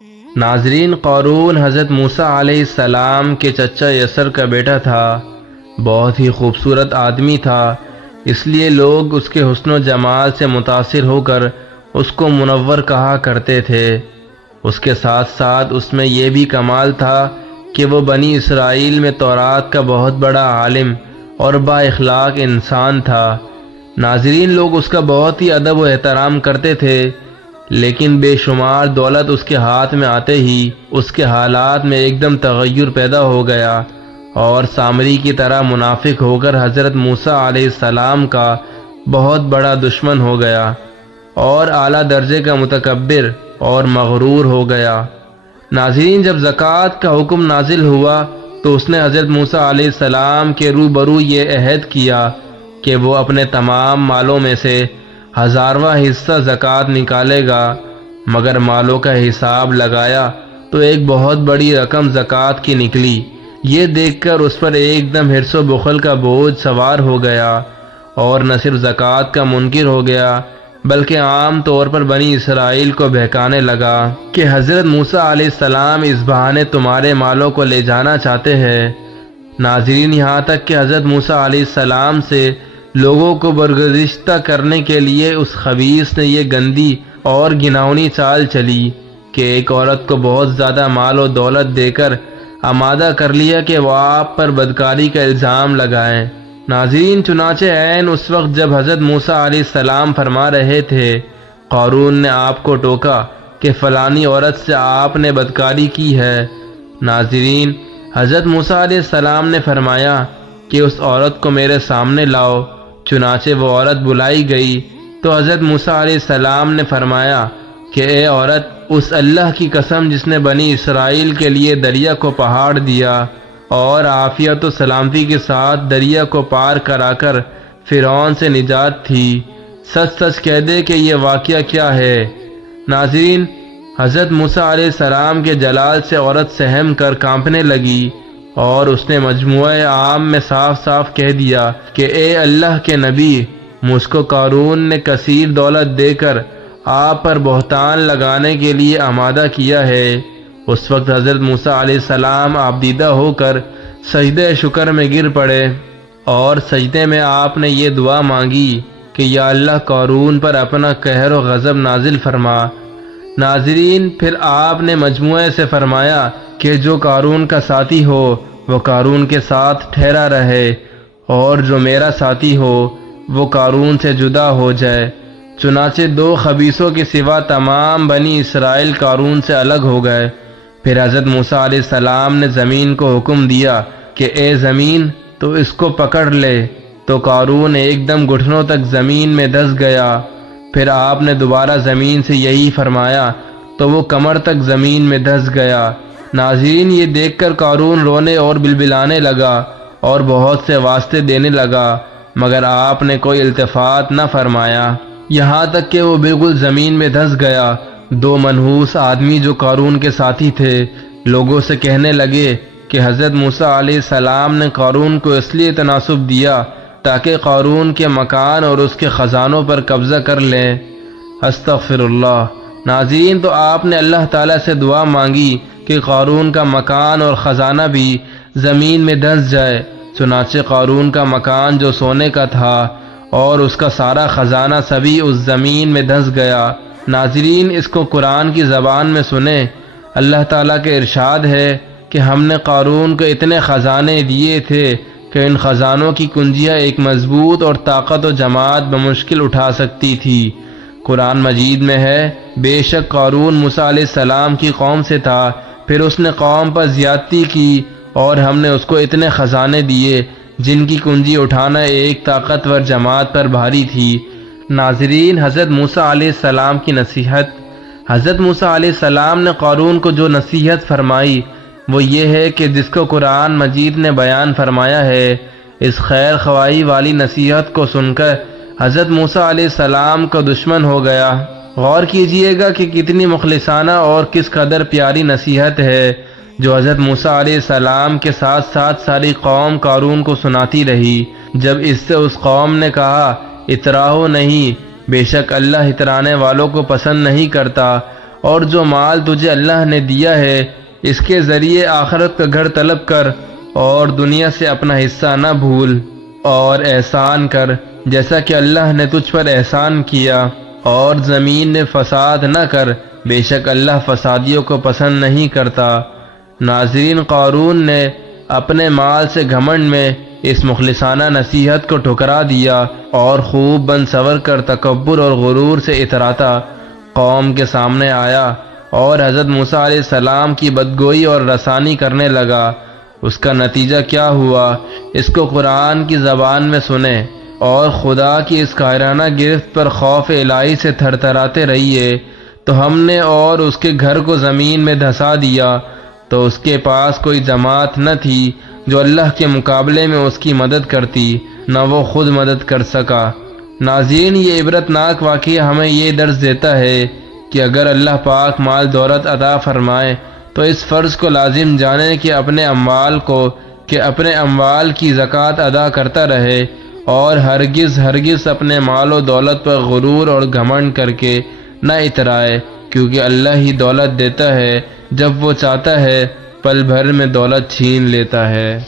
ناظرین، قارون حضرت موسیٰ علیہ السلام کے چچا یسر کا بیٹا تھا۔ بہت ہی خوبصورت آدمی تھا، اس لیے لوگ اس کے حسن و جمال سے متاثر ہو کر اس کو منور کہا کرتے تھے۔ اس کے ساتھ ساتھ اس میں یہ بھی کمال تھا کہ وہ بنی اسرائیل میں تورات کا بہت بڑا عالم اور با اخلاق انسان تھا۔ ناظرین، لوگ اس کا بہت ہی ادب و احترام کرتے تھے، لیکن بے شمار دولت اس کے ہاتھ میں آتے ہی اس کے حالات میں ایک دم تغیر پیدا ہو گیا اور سامری کی طرح منافق ہو کر حضرت موسیٰ علیہ السلام کا بہت بڑا دشمن ہو گیا اور اعلیٰ درجے کا متکبر اور مغرور ہو گیا۔ ناظرین، جب زکوٰۃ کا حکم نازل ہوا تو اس نے حضرت موسیٰ علیہ السلام کے روبرو یہ عہد کیا کہ وہ اپنے تمام مالوں میں سے 1000واں حصہ زکوٰۃ نکالے گا، مگر مالوں کا حساب لگایا تو ایک بہت بڑی رقم زکوٰۃ کی نکلی۔ یہ دیکھ کر اس پر ایک دم حرص و بخل کا بوجھ سوار ہو گیا اور نہ صرف زکوٰۃ کا منکر ہو گیا بلکہ عام طور پر بنی اسرائیل کو بہکانے لگا کہ حضرت موسیٰ علیہ السلام اس بہانے تمہارے مالوں کو لے جانا چاہتے ہیں۔ ناظرین، یہاں تک کہ حضرت موسیٰ علیہ السلام سے لوگوں کو برگزیدہ کرنے کے لیے اس خبیث نے یہ گندی اور گھناؤنی چال چلی کہ ایک عورت کو بہت زیادہ مال و دولت دے کر آمادہ کر لیا کہ وہ آپ پر بدکاری کا الزام لگائیں۔ ناظرین، چنانچہ عین اس وقت جب حضرت موسیٰ علیہ السلام فرما رہے تھے، قارون نے آپ کو ٹوکا کہ فلانی عورت سے آپ نے بدکاری کی ہے۔ ناظرین، حضرت موسیٰ علیہ السلام نے فرمایا کہ اس عورت کو میرے سامنے لاؤ۔ چنانچہ وہ عورت بلائی گئی تو حضرت موسیٰ علیہ السلام نے فرمایا کہ اے عورت، اس اللہ کی قسم جس نے بنی اسرائیل کے لیے دریا کو پہاڑ دیا اور عافیت و سلامتی کے ساتھ دریا کو پار کرا کر فرعون سے نجات تھی، سچ سچ کہہ دے کہ یہ واقعہ کیا ہے۔ ناظرین، حضرت موسیٰ علیہ السلام کے جلال سے عورت سہم کر کانپنے لگی اور اس نے مجموعہ عام میں صاف صاف کہہ دیا کہ اے اللہ کے نبی، مجھ کو قارون نے کثیر دولت دے کر آپ پر بہتان لگانے کے لیے آمادہ کیا ہے۔ اس وقت حضرت موسیٰ علیہ السلام آبدیدہ ہو کر سجدہ شکر میں گر پڑے اور سجدے میں آپ نے یہ دعا مانگی کہ یا اللہ، قارون پر اپنا قہر و غضب نازل فرما۔ ناظرین، پھر آپ نے مجموعے سے فرمایا کہ جو قارون کا ساتھی ہو وہ قارون کے ساتھ ٹھہرا رہے اور جو میرا ساتھی ہو وہ قارون سے جدا ہو جائے۔ چنانچہ 2 خبیثوں کے سوا تمام بنی اسرائیل قارون سے الگ ہو گئے۔ پھر حضرت موسیٰ علیہ السلام نے زمین کو حکم دیا کہ اے زمین، تو اس کو پکڑ لے، تو قارون ایک دم گھٹنوں تک زمین میں دھس گیا۔ پھر آپ نے دوبارہ زمین سے یہی فرمایا تو وہ کمر تک زمین میں دھس گیا۔ ناظرین، یہ دیکھ کر قارون رونے اور بلبلانے لگا اور بہت سے واسطے دینے لگا، مگر آپ نے کوئی التفات نہ فرمایا، یہاں تک کہ وہ بالکل زمین میں دھس گیا۔ 2 منحوس آدمی جو قارون کے ساتھی تھے لوگوں سے کہنے لگے کہ حضرت موسیٰ علیہ السلام نے قارون کو اس لیے تناسب دیا تاکہ قارون کے مکان اور اس کے خزانوں پر قبضہ کر لیں۔ استغفر اللہ۔ ناظرین، تو آپ نے اللہ تعالیٰ سے دعا مانگی کہ قارون کا مکان اور خزانہ بھی زمین میں دھس جائے۔ چنانچہ قارون کا مکان جو سونے کا تھا اور اس کا سارا خزانہ سبھی اس زمین میں دھس گیا۔ ناظرین، اس کو قرآن کی زبان میں سنیں۔ اللہ تعالیٰ کے ارشاد ہے کہ ہم نے قارون کو اتنے خزانے دیے تھے کہ ان خزانوں کی کنجیاں ایک مضبوط اور طاقت و جماعت بمشکل اٹھا سکتی تھی۔ قرآن مجید میں ہے، بے شک قارون موسیٰ علیہ السلام کی قوم سے تھا، پھر اس نے قوم پر زیادتی کی اور ہم نے اس کو اتنے خزانے دیے جن کی کنجی اٹھانا ایک طاقتور جماعت پر بھاری تھی۔ ناظرین، حضرت موسیٰ علیہ السلام کی نصیحت۔ حضرت موسیٰ علیہ السلام نے قارون کو جو نصیحت فرمائی وہ یہ ہے کہ جس کو قرآن مجید نے بیان فرمایا ہے۔ اس خیر خواہی والی نصیحت کو سن کر حضرت موسیٰ علیہ السلام کا دشمن ہو گیا۔ غور کیجئے گا کہ کتنی مخلصانہ اور کس قدر پیاری نصیحت ہے جو حضرت موسیٰ علیہ السلام کے ساتھ ساتھ ساری قوم قارون کو سناتی رہی۔ جب اس سے اس قوم نے کہا اتراؤ نہیں، بے شک اللہ اترانے والوں کو پسند نہیں کرتا، اور جو مال تجھے اللہ نے دیا ہے اس کے ذریعے آخرت کا گھر طلب کر، اور دنیا سے اپنا حصہ نہ بھول، اور احسان کر جیسا کہ اللہ نے تجھ پر احسان کیا، اور زمین میں فساد نہ کر، بے شک اللہ فسادیوں کو پسند نہیں کرتا۔ ناظرین، قارون نے اپنے مال سے گھمنڈ میں اس مخلصانہ نصیحت کو ٹھکرا دیا، اور خوب بن سور کر تکبر اور غرور سے اتراتا قوم کے سامنے آیا، اور حضرت موسیٰ علیہ السلام کی بدگوئی اور رسانی کرنے لگا۔ اس کا نتیجہ کیا ہوا اس کو قرآن کی زبان میں سنیں، اور خدا کی اس قاہرانہ گرفت پر خوف الہی سے تھر تھراتے رہیے۔ تو ہم نے اور اس کے گھر کو زمین میں دھسا دیا، تو اس کے پاس کوئی جماعت نہ تھی جو اللہ کے مقابلے میں اس کی مدد کرتی، نہ وہ خود مدد کر سکا۔ ناظرین، یہ عبرتناک واقعہ ہمیں یہ درس دیتا ہے کہ اگر اللہ پاک مال دولت عطا فرمائے تو اس فرض کو لازم جانے کہ اپنے اموال کی زکوٰۃ ادا کرتا رہے، اور ہرگز اپنے مال و دولت پر غرور اور گھمنڈ کر کے نہ اترائے، کیونکہ اللہ ہی دولت دیتا ہے جب وہ چاہتا ہے، پل بھر میں دولت چھین لیتا ہے۔